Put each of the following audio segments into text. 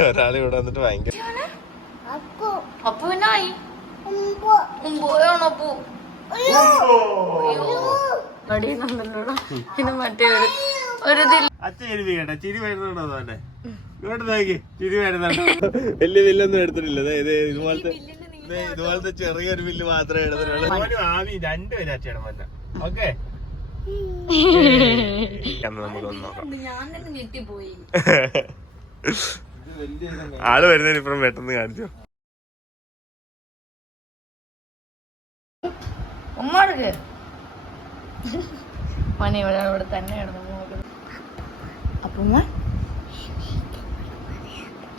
ഒരാൾ ഇവിടെ വന്നിട്ട് ഭയങ്കര അപ്പുവിനായി. അപ്പു. അടിയുന്നുണ്ടല്ലോ പിന്നെ മറ്റേ ഒരു അച്ഛൻ ചിരി കേട്ടോ. ചിരി വരുന്നുണ്ടോ തന്നെ ഇങ്ങോട്ട് നോക്കി. ചിരി വരുന്നുണ്ടോ? വലിയ വില്ലൊന്നും എടുത്തിട്ടില്ല. ഇത് ഇതുപോലത്തെ ദേ ഇതുപോലത്തെ ചെറിയൊരു ബില്ല് മാത്രമേ എടുത്തിട്ടുള്ളൂ. ആവി രണ്ടുപേരും അച്ഛയുടെ മല്ല ഓക്കെ? നമുക്കൊന്ന് നോക്കാം. ഞാൻ ഞെട്ടിപ്പോയി. ആൾ വരുന്നതിന് ഇപ്പം പെട്ടെന്ന് കാണിച്ചു. ഉമ്മാടുക്ക് മണി ഇവിടെ ഇവിടെ തന്നെ കിടന്നു നോക്കുന്നു അപ്പൊ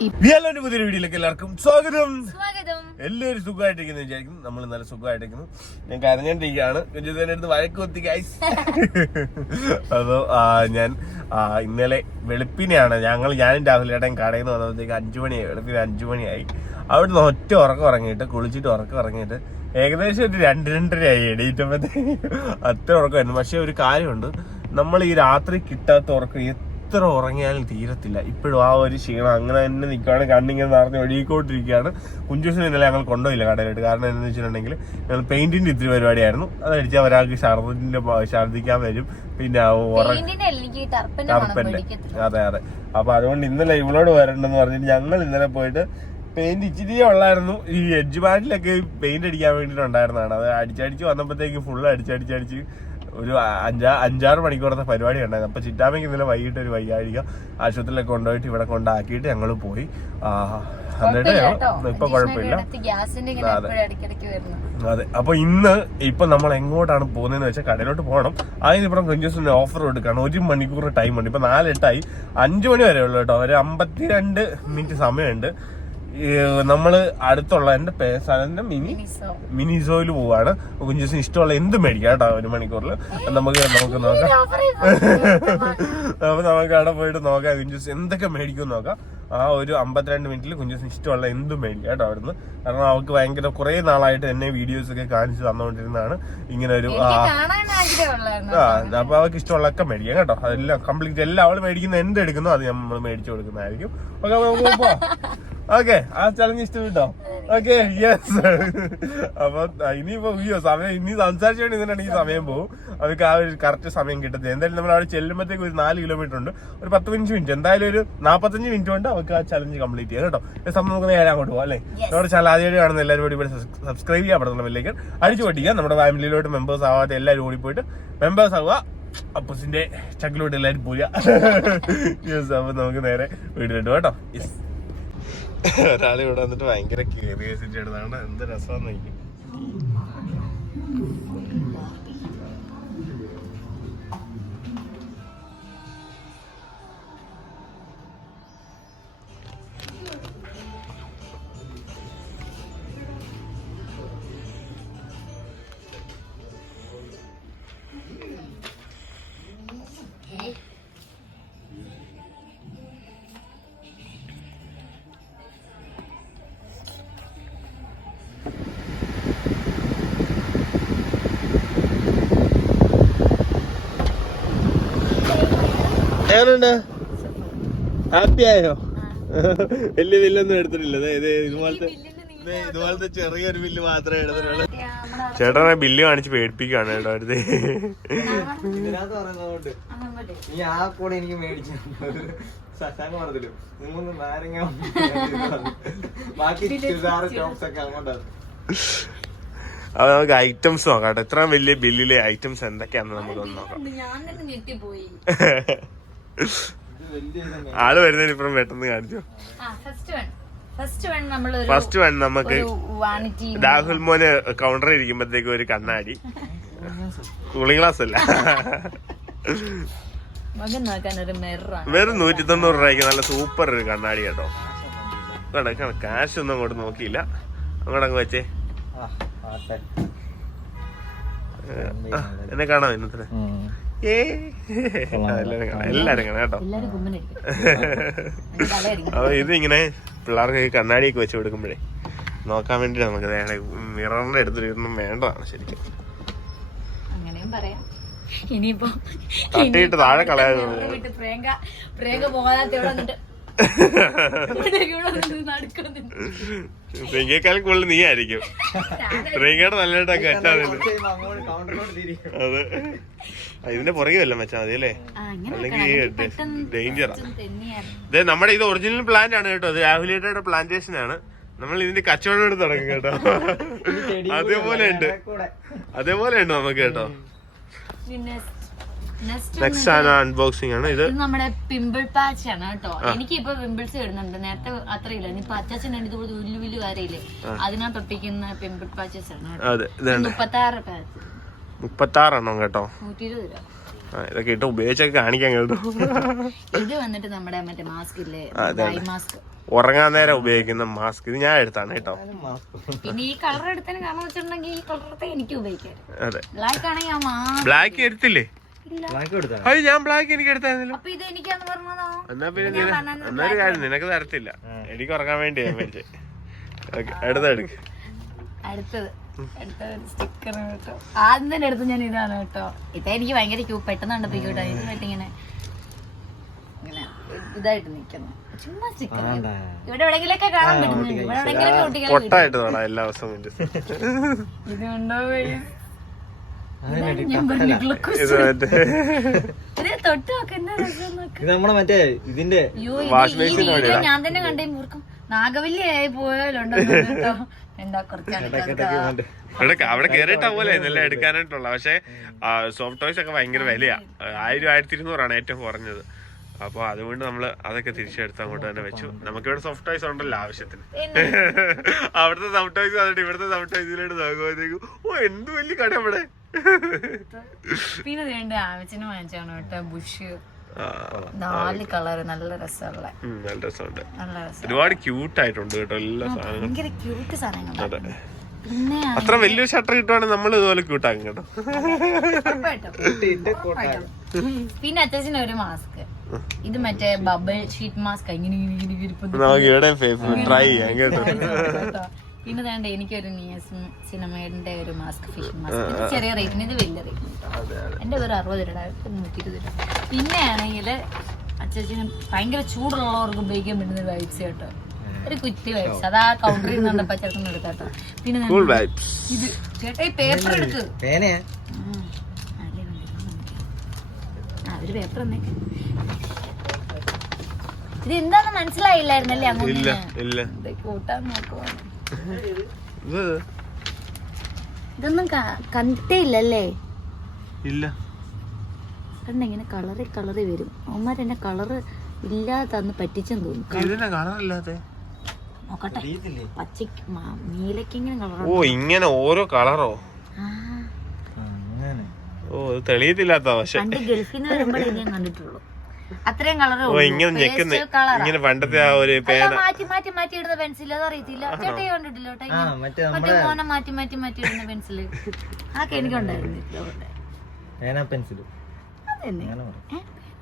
വിയാലോന്റെ പുതിയൊരു വീഡിയോയിലേക്ക് എല്ലാവർക്കും സ്വാഗതം. സ്വാഗതം. എല്ലാവരും സുഖമായിട്ടിരിക്കുന്നു വിചാരിക്കുന്നു. നമ്മൾ നല്ല സുഖമായിട്ടിരിക്കുന്നു. ഞാൻ കരഞ്ഞോണ്ടിരിക്കുകയാണ്. കുഞ്ചുതേന്റെ അടുത്ത് വഴക്ക് കൊത്തി ഗൈസ് അതോ ഞാൻ ഇന്നലെ വെളുപ്പിനെയാണ് ഞങ്ങൾ ഞാനും രാഹുലേട്ടൻ കടയിൽ നിന്ന് വന്നപ്പോഴത്തേക്ക് അഞ്ചു മണിയായി. വെളുപ്പിന് അഞ്ചു മണിയായി. നിന്ന് ഒറ്റ ഉറക്കം ഉറങ്ങിയിട്ട് കുളിച്ചിട്ട് ഉറക്കം ഉറങ്ങിയിട്ട് ഏകദേശം ഒരു രണ്ട് രണ്ടരയായി എണീറ്റപ്പോഴത്തേക്ക്. അത്ര ഉറക്കമായിരുന്നു പക്ഷേ ഒരു കാര്യമുണ്ട്. നമ്മൾ ഈ രാത്രി കിട്ടാത്ത ഉറക്കം എത്ര ഉറങ്ങിയാലും തീരത്തില്ല. ഇപ്പോഴും ആ ഒരു ക്ഷീണം അങ്ങനെ തന്നെ നിൽക്കുകയാണ്. കണ്ണിങ്ങനെ നിറഞ്ഞ് ഒഴുകിക്കൊണ്ടിരിക്കുകയാണ്. കുഞ്ചൂസിനെ ഇന്നലെ ഞങ്ങൾ കൊണ്ടുപോയില്ല കടയിലോട്ട്. കാരണം എന്താണെന്ന് വെച്ചിട്ടുണ്ടെങ്കിൽ ഞങ്ങൾ പെയിന്റിന്റെ ഇത്തിരി പരിപാടിയായിരുന്നു. അത് അടിച്ചാൽ ഒരാൾക്ക് ഛർദിന്റെ ഛർദിക്കാൻ വരും. പിന്നെ ടർപ്പന്റെ അതെ അതെ. അപ്പൊ അതുകൊണ്ട് ഇന്നലെ ഇവളോട് വരണ്ടെന്ന് പറഞ്ഞിട്ട് ഞങ്ങൾ ഇന്നലെ പോയിട്ട് പെയിന്റ് ഇച്ചിരി ഉള്ളായിരുന്നു. ഈ എഡ്ജ് ബാൻഡിലൊക്കെ പെയിന്റ് അടിക്കാൻ വേണ്ടിയിട്ടുണ്ടായിരുന്നതാണ്. അത് അടിച്ചടിച്ച് വന്നപ്പോഴത്തേക്ക് ഫുള്ള് അടിച്ചടിച്ചടിച്ച് ഒരു അഞ്ചാ അഞ്ചാറ് മണിക്കൂറത്തെ പരിപാടി ഉണ്ടായിരുന്നു. അപ്പൊ ചിറ്റാമയ്ക്ക് ഇന്നലെ വൈകിട്ട് ഒരു വൈകാരിക ആശുപത്രിയിലൊക്കെ കൊണ്ടുപോയിട്ട് ഇവിടെ കൊണ്ടാക്കിയിട്ട് ഞങ്ങൾ പോയി. എന്നിട്ട് ഇപ്പൊ കുഴപ്പമില്ല. അതെ. അതെ. അപ്പൊ ഇന്ന് ഇപ്പൊ നമ്മൾ എങ്ങോട്ടാണ് പോകുന്നതെന്ന് വെച്ചാൽ കടയിലോട്ട് പോകണം. അതിന് അതിനിപ്പുറം കുഞ്ചൂസിന്റെ ഓഫർ കൊടുക്കുകയാണ് ഒരു മണിക്കൂർ ടൈം ഉണ്ട്. ഇപ്പൊ നാലെട്ടായി അഞ്ചു മണി വരെ ഉള്ളു കേട്ടോ. ഒരു അമ്പത്തിരണ്ട് മിനിറ്റ് സമയമുണ്ട്. ഈ നമ്മൾ അടുത്തുള്ള എന്റെ പേ സ്ഥലത്തിന്റെ മിനി മിനിസോ. മിനിസോയിൽ പോവാണ്. കുഞ്ചുസിന് ഇഷ്ടമുള്ള എന്ത് മേടിക്കാം കേട്ടോ ഒരു മണിക്കൂറിൽ നമുക്ക് നമുക്ക് നോക്കാം. അപ്പൊ നമുക്ക് അവിടെ പോയിട്ട് നോക്കാം. കുഞ്ചുസ് എന്തൊക്കെ മേടിക്കും നോക്കാം. ആ ഒരു അമ്പത്തിരണ്ട് മിനിറ്റിൽ കുഞ്ചുസിന് ഇഷ്ടമുള്ള എന്തും മേടിക്കാം കേട്ടോ അവിടുന്ന്. കാരണം അവർക്ക് ഭയങ്കര കുറെ നാളായിട്ട് എന്നെ വീഡിയോസ് ഒക്കെ കാണിച്ചു തന്നുകൊണ്ടിരുന്നതാണ്. ഇങ്ങനെ ഒരു ആ. അപ്പൊ അവർക്ക് ഇഷ്ടമുള്ളതൊക്കെ മേടിക്കാം കേട്ടോ. അതെല്ലാം കംപ്ലീറ്റ് എല്ലാം അവൾ മേടിക്കുന്ന എന്ത് എടുക്കുന്നോ അത് നമ്മൾ മേടിച്ചു കൊടുക്കുന്നതായിരിക്കും. ഓക്കെ നമുക്ക് പോവാം. ഓക്കെ ആ ചലഞ്ച് ഇഷ്ടപ്പെട്ടോ? ഓക്കെ യെസ് അപ്പൊ ഇനിയിപ്പോ അയ്യോ സമയം ഇനി സംസാരിച്ചുകൊണ്ട് ഈ സമയം പോകും അവർക്ക് ആ ഒരു കറക്റ്റ് സമയം കിട്ടത്തില്ല. എന്തായാലും നമ്മൾ അവിടെ ചെല്ലുമ്പോഴത്തേക്ക് ഒരു നാല് കിലോമീറ്റർ ഉണ്ട്. ഒരു പത്ത് മിനിറ്റ് മിനിറ്റ് എന്തായാലും ഒരു നാപ്പത്തഞ്ച് മിനിറ്റ് കൊണ്ട് അവർക്ക് ആ ചലഞ്ച് കംപ്ലീറ്റ് ചെയ്യാം. കേട്ടോ? സമയം നമുക്ക് നേരെ അങ്ങോട്ട് പോകാം അല്ലേ? നമ്മുടെ ചാനൽ ആദ്യമായിട്ട് കാണുന്ന എല്ലാവരും കൂടി ഇവിടെ സബ്സ്ക്രൈബ് ചെയ്യാൻ പറ്റുന്ന വലിലേക്ക് അടിച്ചു പൊട്ടിക്കുക നമ്മുടെ ഫാമിലിയിലോട്ട് മെമ്പേഴ്സ് ആവാതെ എല്ലാവരും ഓടി പോയിട്ട് മെമ്പേഴ്സ് ആവുക. അപ്പൂസിന്റെ ചക്കിലോട്ട് എല്ലാവരും പോവുക യെസ് അപ്പൊ നമുക്ക് നേരെ വീട്ടിലോട്ട് കേട്ടോ? യെസ് ഒരാൾ ഇവിടെ വന്നിട്ട് ഭയങ്കര ക്യൂരിയോസിറ്റി എടുത്താണ് എന്ത് രസമാണെന്ന് നോക്കി. എങ്ങനെയുണ്ട്? ഹാപ്പി ആയോ? വലിയ ബില്ലൊന്നും എടുത്തിട്ടില്ല. ദേ ഇതുപോലത്തെ ദേ ഇതുപോലത്തെ ചെറിയൊരു ബില്ല് മാത്രമേ എടുത്തിട്ടുള്ളൂ. ചേട്ടനെ ബില്ല് കാണിച്ച് പേടിപ്പിക്കാണ് കേട്ടോ അടുത്ത്. ഈ നീ ആ കൂടെ എനിക്ക് മേടിച്ചു ശശാങ്ക് പറഞ്ഞില്ല മൂന്ന് നാരങ്ങ ബാക്കി ചുരിദാറ് ടോപ്സ് ഒക്കെ അങ്ങോട്ടാണ്. അപ്പൊ നമുക്ക് ഐറ്റംസ് നോക്കാം കേട്ടോ. ഇത്ര വലിയ ബില്ലിലെ ഐറ്റംസ് എന്തൊക്കെയാണെന്ന് നമുക്കൊന്ന് നോക്കാം. ആൾ വരുന്നതിന് ഇപ്പം പെട്ടെന്ന് കാണിച്ചോ. ആ ഫസ്റ്റ് വൺ ഫസ്റ്റ് വൺ നമ്മൾ ഫസ്റ്റ് വൺ നമുക്ക് രാഹുൽ മോന് കൗണ്ടറിൽ ഇരിക്കുമ്പോഴത്തേക്ക് ഒരു കണ്ണാടി. കൂളിംഗ് ഗ്ലാസ് അല്ല. വെറും നൂറ്റി തൊണ്ണൂറ് രൂപയ്ക്ക് നല്ല സൂപ്പർ ഒരു കണ്ണാടി കേട്ടോ. കേട്ടോ കാശ് ഒന്നും അങ്ങോട്ട് നോക്കിയില്ല. അങ്ങോട്ട് അങ്ങ് വെച്ചേ. ആ, ആ, എന്നെ കാണാം ഇന്നത്തെ? എല്ലാരും കേട്ടോ. അപ്പൊ ഇതിങ്ങനെ പിള്ളേർക്ക് കണ്ണാടിയൊക്കെ വെച്ച് കൊടുക്കുമ്പോഴേ നോക്കാൻ വേണ്ടി നമുക്ക് നേരെ മിററിന്റെ അടുത്തൊന്നും വേണ്ടതാണ് ശരിക്കും. അങ്ങനെയും പറയാം. ഇനിയിപ്പോ തട്ടിയിട്ട് താഴെ കളയാതെ ഇനിയിപ്പോ വിട്ട് പ്രിയങ്ക പ്രിയങ്ക പോകാതെ ഇവിടെ വന്നിട്ട് ഇവിടെയൊക്കെ ഇവിടെ നിന്ന് നടുക്കം നിന്ന്. കൂടുതൽ നീ ആയിരിക്കും. പ്രിയങ്കയുടെ നല്ലതായിട്ടൊക്കെ അതെ. ഇതിന്റെ പുറകെ വല്ല മച്ചാ മതി അല്ലേ? അല്ലെങ്കിൽ ഡേഞ്ചറാ നമ്മുടെ ഇത് ഒറിജിനൽ പ്ലാന്റ് ആണ് കേട്ടോ. ഇത് രാഹുലേട്ടയുടെ പ്ലാന്റേഷൻ ആണ്. നമ്മൾ ഇതിന്റെ കച്ചവടം എടുത്ത് തുടങ്ങും കേട്ടോ. അതേപോലെ ഉണ്ട്. അതേപോലെ ഉണ്ട് നമുക്ക് കേട്ടോ. നെക്സ്റ്റ് ആണ് അൺബോക്സിംഗ് ആണ് ഇത്. ഇത് നമ്മുടെ പിമ്പിൾ പാച്ച് ആണ് കേട്ടോ. എനിക്ക് ഇപ്പൊ പിമ്പിൾസ് വരുന്നുണ്ട് നേരത്തെ അത്രയില്ല ഇനിയിപ്പൊ അച്ചാച്ചൻ ഇതുപോലെ വലിയ വലിയ കാര്യമില്ലേ? അതിനാ ഒട്ടിക്കുന്ന പിമ്പിൾ പാച്ചസ് ആണ് അതെ മുപ്പത്തി ആറ് പാച്ച് മുപ്പത്തി ആറെണ്ണം കേട്ടോ ഇതൊക്കെ ഇട്ട് ഉപയോഗിച്ചൊക്കെ കാണിക്കാൻ കേട്ടോ. ഇത് വന്നിട്ട് നമ്മുടെ മറ്റേ മാസ്ക് ഇല്ലേ? ഐ മാസ്ക് ഉറങ്ങാൻ നേരം ഉപയോഗിക്കുന്ന മാസ്ക് ഇത് ഞാൻ എടുത്താണ് കേട്ടോ. പിന്നെ ഈ കളർ എടുത്തതിന് കാരണം വെച്ചിട്ടുണ്ടെങ്കിൽ ഈ കളറത്തെ എനിക്ക് ഉപയോഗിക്കാം അതെ. ബ്ലാക്ക് ആണെങ്കിൽ എടുത്തില്ലേ? അത് ഞാൻ ബ്ലാക്ക് എനിക്ക് എടുത്തായിരുന്നല്ലോ. എന്നാ പിന്നെ നിന- എന്നാ ഒരു കാര്യം നിനക്ക് തരത്തില്ല. എനിക്ക് ഉറങ്ങാൻ വേണ്ടി ഞാൻ മേടിച്ചേ അടുത്ത എടുക്ക്. അടുത്തത്. സ്റ്റിക്കർ കേട്ടോ. ആദ്യം തന്നെ എടുത്ത് ഞാൻ ഇതാണ് കേട്ടോ. ഇത് എനിക്ക് ഭയങ്കര ക്യൂ പെട്ടെന്ന് കണ്ടപ്പോ കേട്ടോ ഇത് ഇങ്ങനെ ഇതായിട്ട് നിക്കുന്നു ചുമ്മാ സ്റ്റിക്കർ ഇവിടെ എവിടെങ്കിലൊക്കെ കാണാൻ പറ്റുന്നുണ്ട്. ഇവിടെ എവിടെങ്കിലൊക്കെ എല്ലാ ദിവസവും ഇത് കണ്ടോ ഞാൻ തന്നെ കണ്ടേ മൂർക്കും നാഗവല്ലി ആയി പോയാലുണ്ടോ അവിടെ കേറിയിട്ടാ പോലെ ഇതെല്ലാം എടുക്കാനായിട്ടുള്ള. പക്ഷെ സോഫ്റ്റ് ടോയ്സ് ഒക്കെ ഭയങ്കര വിലയാ. ആയിരം ആയിരത്തി ഇരുന്നൂറാണ് ഏറ്റവും കുറഞ്ഞത്. അപ്പൊ അതുകൊണ്ട് നമ്മൾ അതൊക്കെ തിരിച്ചെടുത്ത് അങ്ങോട്ട് തന്നെ വെച്ചു. നമുക്കിവിടെ സോഫ്റ്റ് ടോയ്സ് ഉണ്ടല്ലോ ആവശ്യത്തിന്. അവിടുത്തെ സോഫ്റ്റ് ടോയ്സ് അതുകൊണ്ട് ഇവിടുത്തെ സോഫ്റ്റ് ടോയ്സിലോട്ട് നോക്കുമ്പോഴത്തേക്കും ഓ എന്ത് വലിയ കട ഇവിടെ. പിന്നെ ആവശ്യത്തിന് വാങ്ങിച്ചാണ് കേട്ടോ ബുഷ്. നാല് കളർ നല്ല രസമുള്ള. നല്ല രസമുണ്ട്. നല്ല രസം ഒരുപാട് ക്യൂട്ട് ആയിട്ടുണ്ട് കേട്ടോ എല്ലാ സാധനങ്ങളും. ഭയങ്കര ക്യൂട്ട് സാധനങ്ങൾ അതെ. പിന്നെ അത്ര വലിയൊരു ഷട്ടർ കിട്ടുവാണെങ്കിൽ നമ്മൾ ഇതുപോലെ ക്യൂട്ടാകും കേട്ടോ. പിന്നെ അത്യാവശ്യം ഒരു മാസ്ക് ഇത് മറ്റേ ബബിൾ ഷീറ്റ് മാസ്ക് ഇങ്ങനെ ഇങ്ങനെ ഇങ്ങനെ ഇരിപ്പുണ്ട്. നമുക്ക് ഇവിടെ ട്രൈ ചെയ്യാം കേട്ടോ. പിന്നെ വേണ്ട എനിക്കൊരു നിയസ് സിനിമയുടെ ഒരു മാസ്ക് ഫിഷ് മാസ്ക്. ഇത് ചെറിയ റേറ്റിന് ഇത് വലിയ റേറ്റിന് എന്റെ ഒരു അറുപത് രൂപ നൂറ്റി ഇരുപത് രൂപ. പിന്നെ ആണെങ്കിൽ അച്ഛന് ഭയങ്കര ചൂടുള്ളവർക്ക് ഉപയോഗിക്കാൻ പറ്റുന്ന വൈബ്സ് കേട്ടോ. ഒരു കുറ്റി വൈബ്സ് അതാ കൗണ്ടറിൽ നിന്നപ്പോ ചേട്ടൻ എടുക്കാട്ടോ പിന്നെ ദേ കൂൾ വൈബ്സ് ഇത് ചേട്ടാ ഈ പേപ്പർ എടുക്ക്. ഒരു പേപ്പർ എന്നേക്ക് ഇത് എന്താണെന്ന് മനസ്സിലായില്ലായിരുന്നല്ലേ അങ്ങനെ അങ്ങോട്ട് കൂട്ടാൻ നോക്കുവാണ്. ഇതൊന്നും കണ്ടേ കണ്ടിട്ടേ ഇല്ലല്ലേ ഇല്ല. കണ്ട ഇങ്ങനെ കളറി കളറി വരും. അവന്മാർ എന്നെ കളറ് ഇല്ലാതെന്ന് പറ്റിച്ചെന്ന് തോന്നുന്നു. നോക്കട്ടെ. പച്ചക്ക് നീലക്ക് ഇങ്ങനെ കളർ ഓ ഇങ്ങനെ ഓരോ കളറോ? ആ, അങ്ങനെ. ഓ ഇത് തെളിയത്തില്ലാത്ത പക്ഷെ ഗൾഫിൽ നിന്ന് വരുമ്പോഴേ ഞാൻ കണ്ടിട്ടുള്ളൂ. അത്രയും കളർ ഓ ഇങ്ങനെ ഞെക്കുന്ന ഇങ്ങനെ പണ്ടത്തെ ആ ഒരു പേന. മാറ്റി മാറ്റി മാറ്റി ഇടുന്ന പെൻസിൽ അത് അറിയത്തില്ല. ചേട്ടാ ഈ ആ മറ്റേ മറ്റേ മോനെ മാറ്റി മാറ്റി മാറ്റി ഇടുന്ന പെൻസിൽ അതൊക്കെ എനിക്കുണ്ടായിരുന്നു ഇതുപോലെ. പേന പെൻസിലും അതെന്നെ.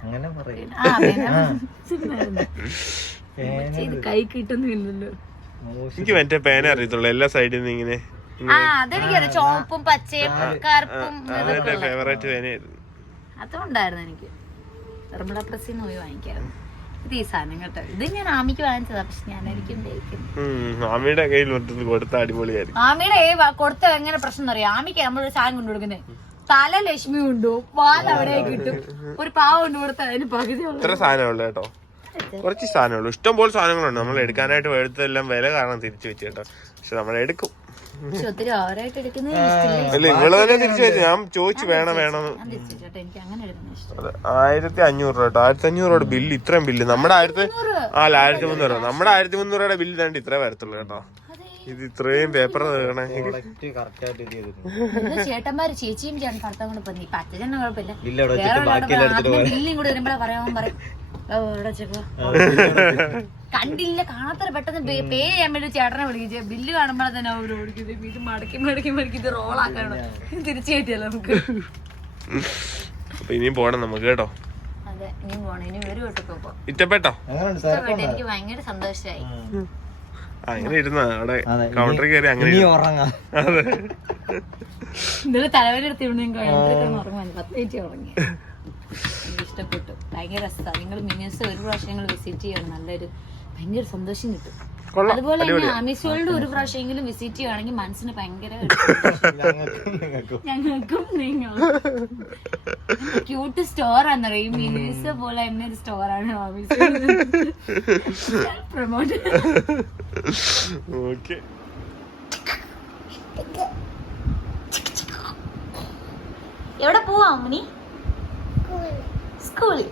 അങ്ങനെ പറയും. ആ പേന പെൻസിലായിരുന്നു. പേന കൈ കിട്ടുന്നില്ലല്ലോ എനിക്ക് മറ്റേ പേന അറിയത്തുള്ളൂ. എല്ലാ സൈഡിൽ നിന്ന് ഇങ്ങനെ അതെനിക്കറിയാം. ചോപ്പും പച്ചയും കറുപ്പും അതുണ്ടായിരുന്നു എനിക്ക്. നിർമ്മല പ്രസിൽ നിന്ന് പോയി വാങ്ങിക്കായിരുന്നു. ഇത് ഈ സാധനം കേട്ടോ. ഇത് ഞാൻ ആമിക്ക് വാങ്ങിച്ചതാ പക്ഷെ ഞാനായിരിക്കും ഉപയോഗിക്കുന്നത് ഉം, മാമിയുടെ കയ്യിൽ കൊടുത്ത അടിപൊളിയായിരുന്നു ആമിയുടെ ഏ വ- കൊടുത്ത എങ്ങനെ പ്രശ്നം അറിയാം? ആമിക്ക് നമ്മളൊരു സാധനം കൊണ്ടു കൊടുക്കുന്നത് തല ലക്ഷ്മി ഉണ്ടോ? പാൽ അവിടെ കിട്ടും. ഒരു പാവ കൊണ്ട് കൊടുത്ത അതിന് പകുതി ഇത്ര സാധനമുള്ളൂ കേട്ടോ. കുറച്ച് സാധനമുള്ളൂ. ഇഷ്ടംപോലെ സാധനങ്ങളുണ്ട്. നമ്മൾ എടുക്കാനായിട്ട് എടുത്തെല്ലാം വില കാരണം തിരിച്ചു വെച്ച് കേട്ടോ. പക്ഷെ നമ്മൾ എടുക്കും. പക്ഷെ ഒത്തിരി ഓവറായിട്ട് എടുക്കുന്നത് അല്ല തന്നെ തിരിച്ചു ഞാൻ ചോദിച്ചു വേണം വേണം. എനിക്ക് അങ്ങനെ ഇഷ്ടം ആയിരത്തി അഞ്ഞൂറ് രൂപ കേട്ടോ. ആയിരത്തി അഞ്ഞൂറ് രൂപയുടെ ബില്ല് ഇത്രയും ബില്ല് നമ്മുടെ ആയിരത്തി ആ അല്ല ആയിരത്തി മുന്നൂറ് രൂപ. നമ്മുടെ ആയിരത്തി മുന്നൂറ് രൂപയുടെ ബില്ല് തന്നെ ഇത്രേ വരത്തുള്ളൂ കേട്ടോ. ഇത് ഇത്രയും പേപ്പർ ചേട്ടന്മാര് ചേച്ചിയും ചേട്ടൻ ഭർത്താവ് കൂടെ പറഞ്ഞു ഇപ്പൊ അച്ഛനും കുഴപ്പമില്ല. ബില്ലും കൂടെ വരുമ്പോഴാ പറയാൻ പറയും. കണ്ടില്ല കാണാത്ത പെട്ടെന്ന് പേ പേ ചെയ്യാൻ വേണ്ടി ചേട്ടനെ വിളിക്കും. ബില്ല് കാണുമ്പോഴേ തന്നെ അവർ ഓടിക്കുന്നത് ഇത് മടക്കി മടക്കി മടക്കി ഇത് റോളാക്കണം തിരിച്ചു കയറ്റിയല്ലോ നമുക്ക്. അപ്പൊ ഇനിയും പോണം നമുക്ക് കേട്ടോ. അതെ ഇനി പോണം. ഇനി വരും കേട്ടോ പോ ഇറ്റപ്പെട്ടോ? എനിക്ക് ഭയങ്കര സന്തോഷമായി അങ്ങനെ ഇരുന്ന അവിടെ കൗണ്ടറിൽ കയറി അങ്ങനെ. ഉറങ്ങാം അതെ ഇന്നലെ തലവേദന ഉറങ്ങി ഇഷ്ടപ്പെട്ടു ഭയങ്കര രസമാണ് നിങ്ങൾ മിനിസ് ഒരു പ്രാവശ്യം വിസിറ്റ് ചെയ്യണം നല്ലൊരു ഭയങ്കര സന്തോഷം കിട്ടും അതുപോലെ തന്നെ ആമീസ് വേൾഡ് ഒരു പ്രാവശ്യമെങ്കിലും വിസിറ്റ് ചെയ്യുവാണെങ്കിൽ മനസ്സിന് ഭയങ്കര ഞങ്ങൾക്കും നിങ്ങൾ ക്യൂട്ട് സ്റ്റോർ ആണെന്നറിയും മിനിസ് പോലെ തന്നെ ഒരു സ്റ്റോറാണ് ആമീസ് പ്രൊമോട്ട് ഓക്കെ എവിടെ പോവാ അമ്മനി സ്കൂളിൽ.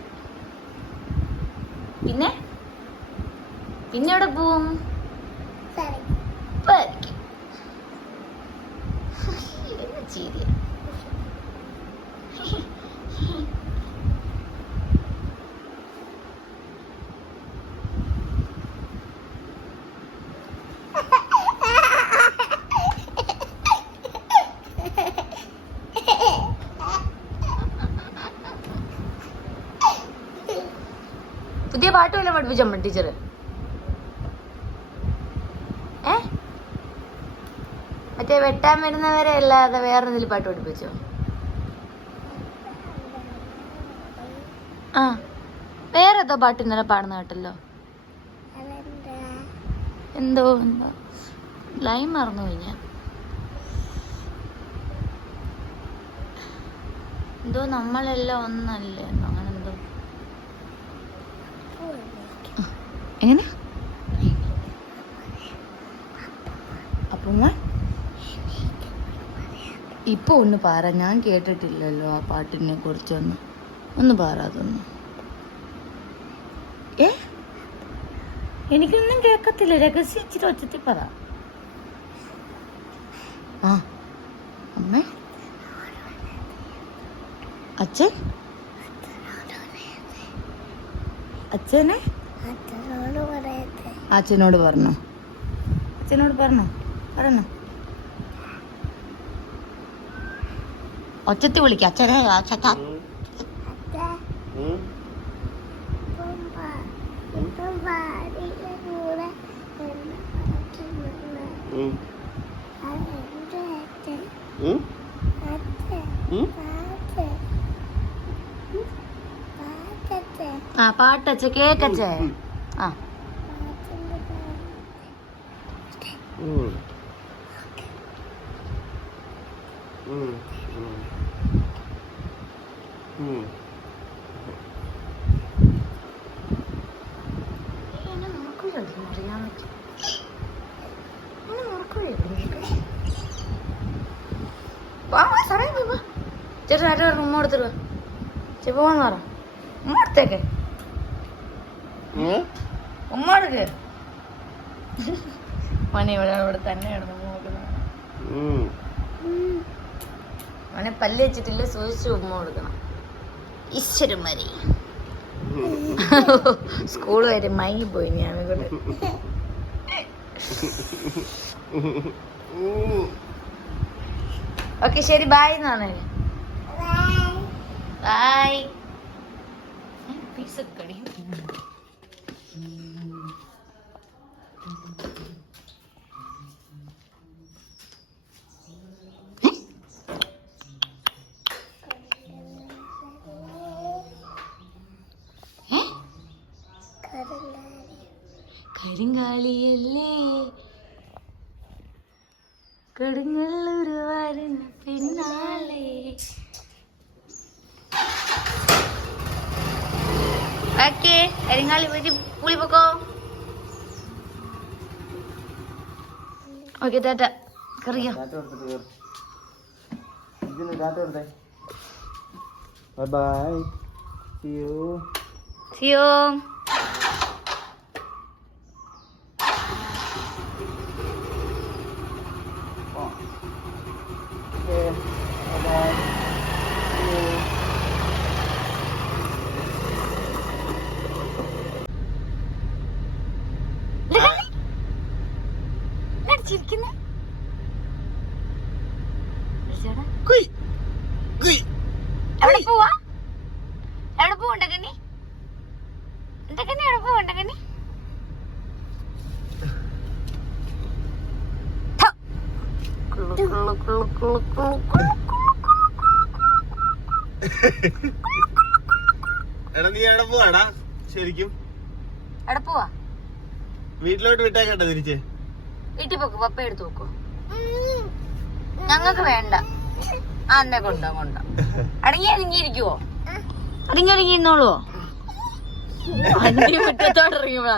പിന്നെ? പിന്നെ എവിടെ പോവും? പഠിക്കും. എന്നാ ചിരി? പുതിയ പഠിപ്പിച്ചമ്മ ടീച്ചർ ഏ? മറ്റേ വെട്ടാൻ വരുന്നവരെ അല്ലാതെ വേറെ എന്തെങ്കിലും പാട്ട് പഠിപ്പിച്ചോ? ആ. വേറെ ഏതോ പാട്ട് ഇന്നലെ പാടുന്ന കേട്ടല്ലോ? എന്തോ എന്തോ. ലൈൻ മറന്നു കഴിഞ്ഞ എന്തോ നമ്മളെല്ലാം ഒന്നല്ലേ എന്നോ അങ്ങനെ എന്തോ എങ്ങനെ? അപ്പൊ ഇപ്പൊ ഒന്ന് പാറ. ഞാൻ കേട്ടിട്ടില്ലല്ലോ ആ പാട്ടിനെ കുറിച്ചൊന്ന്. ഒന്ന് പാറ അതൊന്ന്. ഏ? എനിക്കൊന്നും കേക്കത്തില്ല. രഹസ്യം ഇച്ചിരി ഒച്ചത്തിൽ പറ. ആ. അമ്മേ? അച്ഛൻ? അച്ഛനെ? അച്ഛനോട് പറഞ്ഞു. അച്ഛനോട് പറഞ്ഞു? പറഞ്ഞു. ഒച്ചത്തി വിളിക്ക. അച്ഛനെ അച്ഛ ആ പാട്ടച്ച കേക്കച്ചേ ആ എന്നെ നോക്കുകയല്ലേ അറിയാൻ പറ്റും എന്നെ നോക്കുകയല്ലേ നിനക്ക്? വാ വാ സമയം പോയി വാ ചേട്ടൻ ആരുടെ പറഞ്ഞു ഉമ്മ എടുത്തിട്ട് വാ ചെ പോവാന്ന് പറ. ഉമ്മ എടുത്തേക്ക് ഉമ്മ എടുക്ക് മോനെ ഇവിടെ അവിടെ തന്നെയാണ് മോനെ പല്ല് വെച്ചിട്ടില്ല സൂക്ഷിച്ച് ഉമ്മ കൊടുക്കണം. ഈശ്വരന്മാരെ സ്കൂൾ വരെ മയങ്ങി പോയി ഞാൻ ഇവിടെ. ഓക്കെ ശരി ബായ് എന്നാണ് ബായ് പീസ് കടി കരിങ്കാലിയല്ലേ കൊടുങ്ങല്ലൂർ വരുന്ന പിന്നാലെ. ഓക്കെ കരിങ്കാലി പോയി പുളി പൊക്കോ? ഓക്കെ ടാറ്റ കറിയോ? ബൈ ബൈ സിയോ ബൈ ചിരിക്കുന്ന എവിടെ പോവാ എവിടെ പോവണ്ട കണ്ണി എന്താ കണ്ണി എവിടെ പോവണ്ട കണ്ണി എടാ നീ എവിടെ പോവാടാ? ശരിക്കും. എവിടെ പോവാ? വീട്ടിലോട്ട് വിട്ടേക്കട്ടെ തിരിച്ച്. വീട്ടിൽ പോക്കോ പപ്പ എടുത്തു നോക്കൂ ഞങ്ങക്ക് വേണ്ട. ആ എന്നെ കൊണ്ടോ കൊണ്ടോ. അടങ്ങി അടങ്ങി ഇരിക്കുവോ? അടങ്ങി അടങ്ങി ഇന്നോളുവോ മുറ്റത്തോട്ട് ഇറങ്ങിയപ്പോഴാ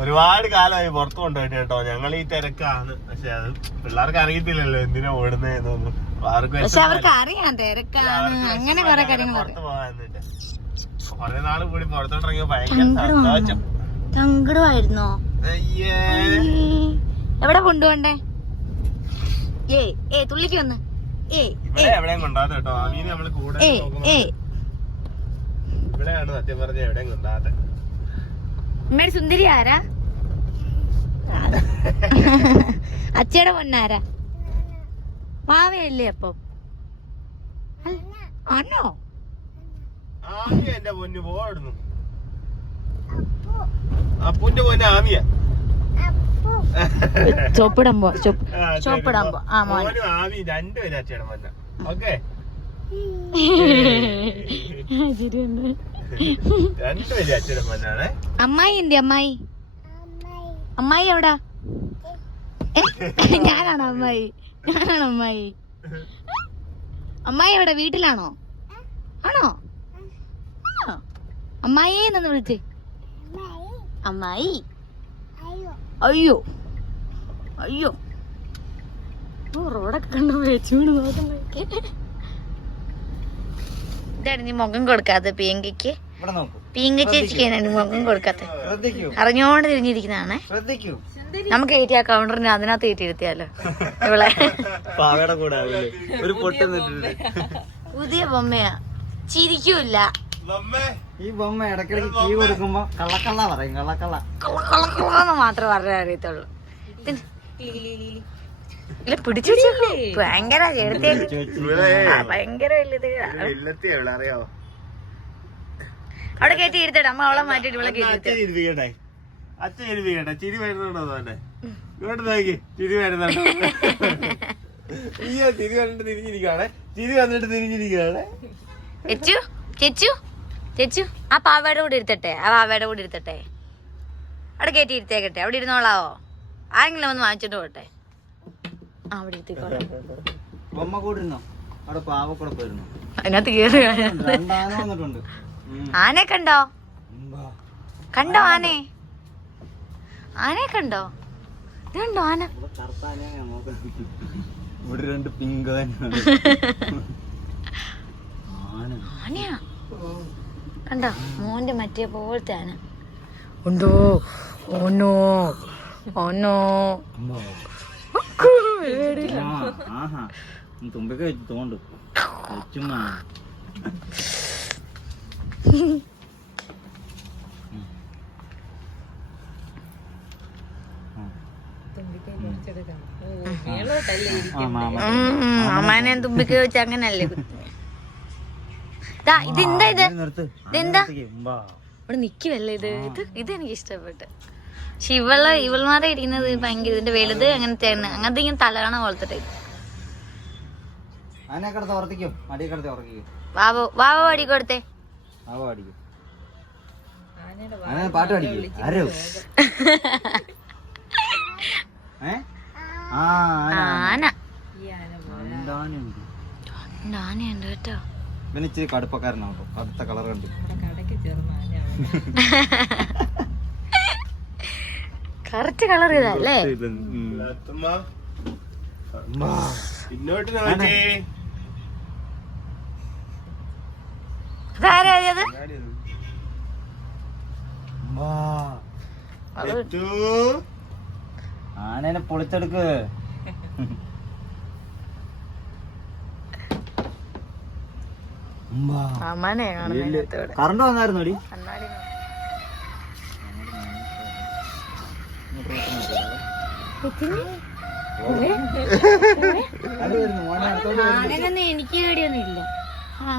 ഒരുപാട് കാലമായി പുറത്തു കൊണ്ടുപോയിട്ട് കേട്ടോ. ഞങ്ങൾ ഈ തിരക്കാണ്. പക്ഷെ അത് പിള്ളേർക്ക് അറിയത്തില്ലല്ലോ എന്തിനാ ഓടുന്നതെന്നൊന്നും. അവർക്ക് പക്ഷെ അവർക്ക് അറിയാം തിരക്കാണ് അങ്ങനെ കുറെ കാര്യങ്ങൾ അയ്യേ. എവിടെ കൊണ്ടുപോണ്ടേ ഏ ഏ തുള്ളിക്ക് വന്ന്. സുന്ദരി ആരാ? അച്ചയുടെ പൊന്നാരാ? മാവയല്ലേ അപ്പം. ആണോ ആമിയ എന്റെ പൊന്നു പോടുന്നു അപ്പുന്റെ പൊന്ന് ആമിയ. ചോപ്പിടാൻ പോ ചോപ്പിടാൻ പോ. ആ മോനെ. ആമി രണ്ടുപേരും പൊന്ന ഓക്കെ? പൊന്നാണേ അമ്മായി എന്തി അമ്മായി? അമ്മായി. എവിടാ? ഞാനാണോ അമ്മായി? ഞാനാണോ അമ്മായി? അമ്മായി എവിടെ? വീട്ടിലാണോ? ആണോ? അമ്മായി അമ്മായിയെ എന്നൊന്ന് വിളിച്ച്. അമ്മായി. അയ്യോ. അയ്യോ. റോഡൊക്കെ കണ്ടു? വെച്ചുകൊണ്ട് നോക്കുന്നൊക്കെ ഇതാണ് നീ മുഖം കൊടുക്കാതെ നോക്കൂ പീങ്ക ചേച്ചിക്കാണ് നീ മുഖം കൊടുക്കാത്ത. ശ്രദ്ധിക്കൂ. അറിഞ്ഞോണ്ട് തിരിഞ്ഞിരിക്കുന്നതാണേ. ശ്രദ്ധിക്കൂ. നമുക്ക് കയറ്റി ആ കൗണ്ടറിന് അതിനകത്ത് ഏറ്റിയിരുത്തിയാലോ ഇവിടെ ഇവളെ. കൂടെ ആവില്ലേ? ഒരു പൊട്ടുന്നിട്ടുണ്ട് പുതിയ ബൊമ്മയാ. ചിരിക്കൂല ഈ ബൊമ്മ ഇടക്കിടക്ക് കീ കൊടുക്കുമ്പോ കള്ളക്കള്ള പറയും കള്ളക്കള്ള. കൊളക്കൊളന്ന് മാത്രമേ പറയാൻ അറിയത്തുള്ളൂ. ഇല്ല പിടിച്ചു. ഭയങ്കര ഭയങ്കര വലുത്. അറിയാവോ? അവിടെ കയറ്റി ഇരുത്തട്ടെ. അമ്മ അവളെ മാറ്റിട്ട് ഇവിടെ ഇരുപ്പിക്കട്ടെ അച്ഛൻ ഇരുപ്പിക്കട്ടെ ചിരി വരുന്നുണ്ടോ തന്നെ ഇങ്ങോട്ട് നോക്കി. ചിരി വരുന്നുണ്ടോ? അയ്യോ ചിരി വന്നിട്ട് തിരിഞ്ഞിരിക്കുകയാണെ ചിരി വന്നിട്ട് തിരിഞ്ഞിരിക്കുകയാണെ ചെച്ചു ചെച്ചു ചെച്ചു ആ പാവയുടെ കൂടെ ഇരുത്തട്ടെ. ആ പാവയുടെ കൂടെ ഇരുത്തട്ടെ. അവിടെ കയറ്റി ഇരുത്തേക്കട്ടെ അവിടെ ഇരുന്നോളാവോ? ആരെങ്കിലും ഒന്ന് വാങ്ങിച്ചിട്ട് പോട്ടെ ആ അവിടെ ഇരുത്തിക്കോട്ടെ. ബൊമ്മ കൂടിരുന്നോ അവിടെ പാവക്കൂടെ പോയിരുന്നു? അതിനകത്ത് കയറി വന്നിട്ടുണ്ട്. ആനെ കണ്ടോ? കണ്ടോ ആനെ ആനെ കണ്ടോ? ഇതുണ്ടോ ആന? ഇവിടെ രണ്ട് പിങ്ക് ആന. ആനയാ? കണ്ടോ? മോന്റെ മറ്റേ പോലത്തെ ആന. ഉണ്ടോ? ഓനോ? ഓനോ? ആഹാ. തുമ്പൊക്കെ തോണ്ട്. ചുമ്മാ ആ മാമ. അമ്മാനെ തുമ്പിക്ക് വെച്ച് അങ്ങനല്ലേ ഇത് എന്താ ഇത്? ഇതെന്താ? ഇവിടെ നിക്കുവല്ലേ ഇത്? ഇത് ഇത് എനിക്ക് ഇഷ്ടപ്പെട്ടു പക്ഷെ ഇവൾ ഇവൾമാരെ ഇരിക്കുന്നത് ഭയങ്കര ഇതിന്റെ വലുത് അങ്ങനത്തെ അങ്ങനത്തെ ഇങ്ങനെ തലകണ പോലത്തെ ടൈപ്പ് വാവോ വാവോ അടി കൊടുത്തേ. ആന പാട്ട് പഠിക്കും ആരോ ഏ? ആ ആന ആനയുണ്ട്. കേട്ടോ. ഇവന് ഇച്ചിരി കടുപ്പക്കാരനാണ് കേട്ടോ. കടുത്ത കളർ കണ്ട്. കറക്റ്റ് കളർ ഇതല്ലേ. ഇന്നോട്ട് നോക്കേ. ആനേനെ പൊളിച്ചെടുക്ക്. കറണ്ട് വന്നായിരുന്നു അടി എനിക്ക് പേടിയൊന്നും ഇല്ല ആ.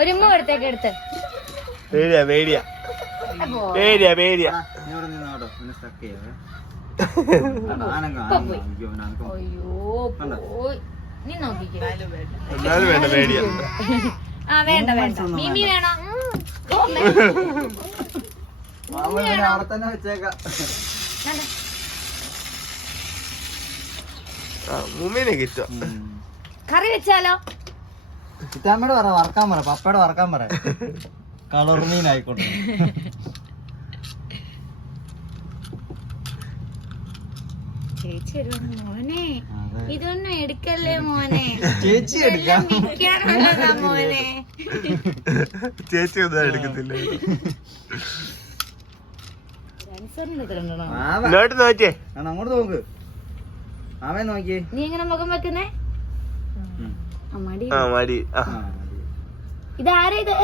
ഒരു ഉമ്മ കൊടുത്തേക്ക് എടുത്ത്. പേടിയാ പേടിയാ. പേടിയാ പേടിയാ. എന്നാലും വേണ്ട. പേടിയാ. ആ വേണ്ട വേണ്ട. മിമി വേണോ. അവിടെ തന്നെ വെച്ചേക്കാം. വേണ്ട. ആ മുമ്മീനെ കിട്ടുക കറി വെച്ചാലോ? ചിറ്റാമ്മയോട് പറ വറക്കാൻ പറ പപ്പയോട് വറക്കാൻ പറ. കളർ മീനായിക്കോട്ടെ ചേച്ചി മോനെ ഇതൊന്നും എടുക്കല്ലേ മോനെ? ചേച്ചി മോനെ. ചേച്ചി ഒന്നും എടുക്കത്തില്ല. അങ്ങോട്ട് നോക്ക്. നോക്കിയേ. നീ എങ്ങനെ മുഖം വെക്കുന്നേ? ആ മടി. ഇതാരാ ഇത്?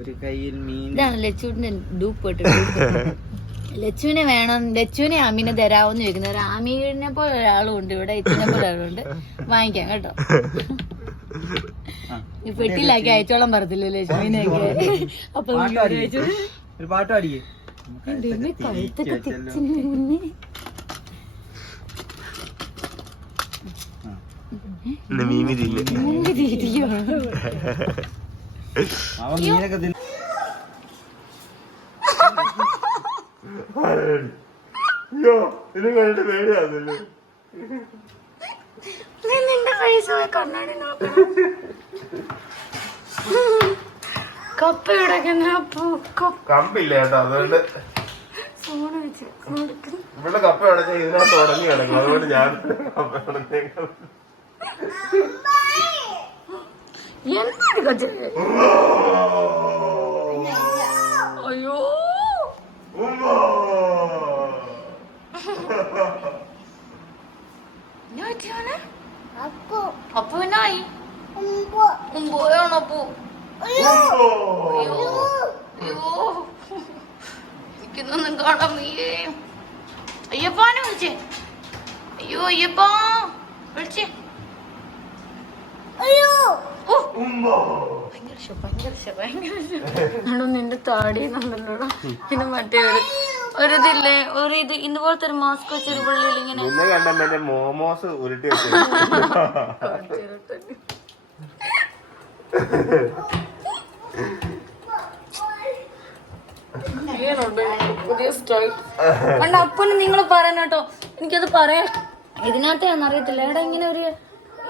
ഒരു കയ്യിൽ മീൻ. ഇതാണ് ലച്ചുവിന്റെ ഡൂപ്പ് ഇട്ട് ലച്ചുവിനെ വേണം ലച്ചുവിനെ ആമിനെ തരാവോന്ന് ചോദിക്കുന്നത്. ഒരു ആമീനെ പോലെ ഒരാളും ഉണ്ട് ഇവിടെ ഇത്തിനെ പോലെ ഒരാളുണ്ട്. വാങ്ങിക്കാം കേട്ടോ. പെട്ടിയിലാക്കി അയച്ചോളം പറത്തില്ല ലച്ചുവിനെയൊക്കെ അപ്പൊ പാട്ട് പാടിയേ. ഒരു പാട്ട് പാടിയേ. കഴുത്തൊക്കെ തിരിച്ചിന് മുന്നേ ഇന്ന് മീമി തിന്നു ഇങ്ങനെ ഇരിക്കുവാണ്. അവൻ മീനൊക്കെ തിന്ന് അയ്യോ ഇത് കണ്ടിട്ട് പേടിയാന്നല്ലേ നീ നിന്റെ ഫേസ് പോയി കണ്ണാടി നോക്കണം. കപ്പ കിടക്കുന്ന അപ്പു കപ്പ. കമ്പില്ല കേട്ടോ അതുകൊണ്ട് ഇവിടെ കപ്പ അടച്ച ഇതിനകത്ത് ഉടഞ്ഞു കിടക്കും. അതുകൊണ്ട് ഞാൻ കപ്പ ഉടഞ്ഞേക്കാം എന്താണ് കൊച്ചത് അയ്യോ അപ്പുവിനായി മുമ്പോയാണോ അപ്പു? അയ്യോ. അയ്യോ. എനിക്കൊന്നും കാണാൻ അയ്യപ്പാനെ വിളിച്ചേ. അയ്യോ അയ്യപ്പാ. വിളിച്ചേ അയ്യോ ഓ ഭയങ്കര ശോ, ഭയങ്കര ശോ, ഭയങ്കര ശോ. എടാ, നിന്റെ താടി നന്നല്ലോടാ പിന്നെ മറ്റേ ഒരു ഒരു ഇതില്ലേ ഒരു ഇത് ഇതുപോലത്തെ ഒരു മാസ്ക് വെച്ചൊരു പുള്ളിയിൽ ഇങ്ങനെ നിന്നെ കണ്ട മറ്റേ മോമോസ് ഉരുട്ടി വെച്ചു. പുതിയ സ്റ്റൈൽ അപ്പന് നിങ്ങൾ പറയണം കേട്ടോ എനിക്കത് പറയാൻ ഇതിനകത്താന്ന് അറിയത്തില്ല. എടാ ഇങ്ങനെ ഒരു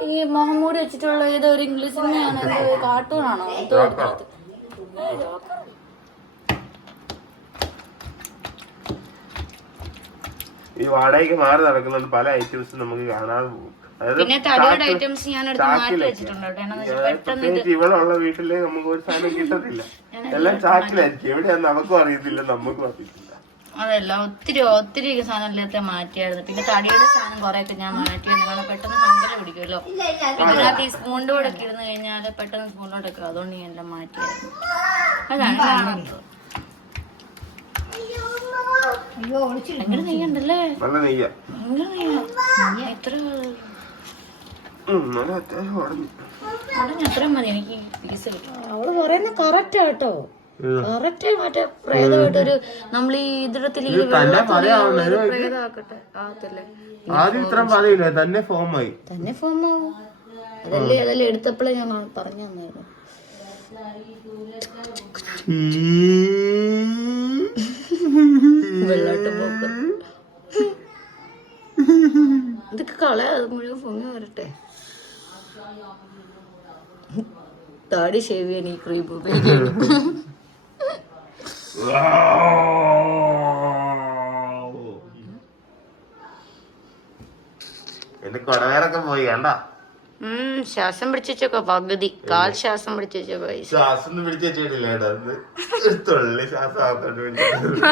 ഈ മുഹമ്മൂടി വെച്ചിട്ടുള്ള ഏതോ ഒരു ഇംഗ്ലീഷ് സിനിമയാണ്. എന്തോ കാർട്ടൂൺ ആണോ? എന്തോ. ഈ വാടകയ്ക്ക് മാറി നടക്കുന്നുണ്ട്. പല ഐറ്റംസും നമുക്ക് കാണാതെ പോകും അതായത് പിന്നെ തടിയുടെ ഐറ്റംസ് ഞാൻ എടുത്ത് മാറ്റി വെച്ചിട്ടുണ്ട് ഇവിടെ ഉള്ള വീട്ടിൽ നമുക്ക് ഒരു സാധനം കിട്ടത്തില്ല. എല്ലാം ചാക്കിലായിരിക്കും. എവിടെയാന്ന് നമുക്കും അറിയത്തില്ല. നമുക്കും അറിയത്തില്ല. അതല്ല ഒത്തിരി ഒത്തിരി സാധനത്തിലത്തെ മാറ്റിയായിരുന്നു. പിന്നെ തടിയുടെ സാധനം കുറെ ഒക്കെ ഞാൻ മാറ്റി നിങ്ങളെ പെട്ടെന്ന് സങ്കടം പിടിക്കുമല്ലോ. പിന്നെ ഇതിനകത്ത് ഈ സ്പൂണിന്റെ കൂടെ ഒക്കെ ഇരുന്ന് കഴിഞ്ഞാൽ പെട്ടെന്ന് സ്പൂണിലോട്ടൊക്കെ അതുകൊണ്ട് ഞാൻ എല്ലാം മാറ്റിയായിരുന്നു. അതാണ് കാണുന്നത് ഭയങ്കര നെയ്യുണ്ടല്ലേ? നല്ല നെയ്യ. ഭയങ്കര നെയ്യ. എത്ര? ഉടനെ മതി. എനിക്ക് പീസ് കിട്ടും. അവൾ പറയുന്നത് കറക്റ്റ് കേട്ടോ. കറക്റ്റ് മറ്റേ പ്രേതമായിട്ടൊരു നമ്മൾ ഈ ഇതിടത്തിൽ പ്രേതമാക്കട്ടെ. ആകത്തല്ലേ ആദ്യം ഇത്ര പറയില്ല തന്നെ ഫോമായി. തന്നെ ഫോം ആവും അതല്ലേ അതല്ലേ എടുത്തപ്പോഴേ ഞാൻ പറഞ്ഞു തന്നായിരുന്നു വെള്ളോട്ട് ഇതൊക്കെ കള മുഴുവൻ പൊങ്ങി വരട്ടെ. താടി ഷേവ് ചെയ്യാൻ ഈ ക്രീം ഉപയോഗിക്കണം എന്റെ കൊടവേറൊക്കെ പോയി കണ്ട? ശ്വാസം പിടിച്ചോ പകുതി. കാൽ ശ്വാസം പിടിച്ചോ പോയി ശ്വാസം പിടിച്ചു വെച്ചിട്ടില്ല തുള്ളി ശ്വാസം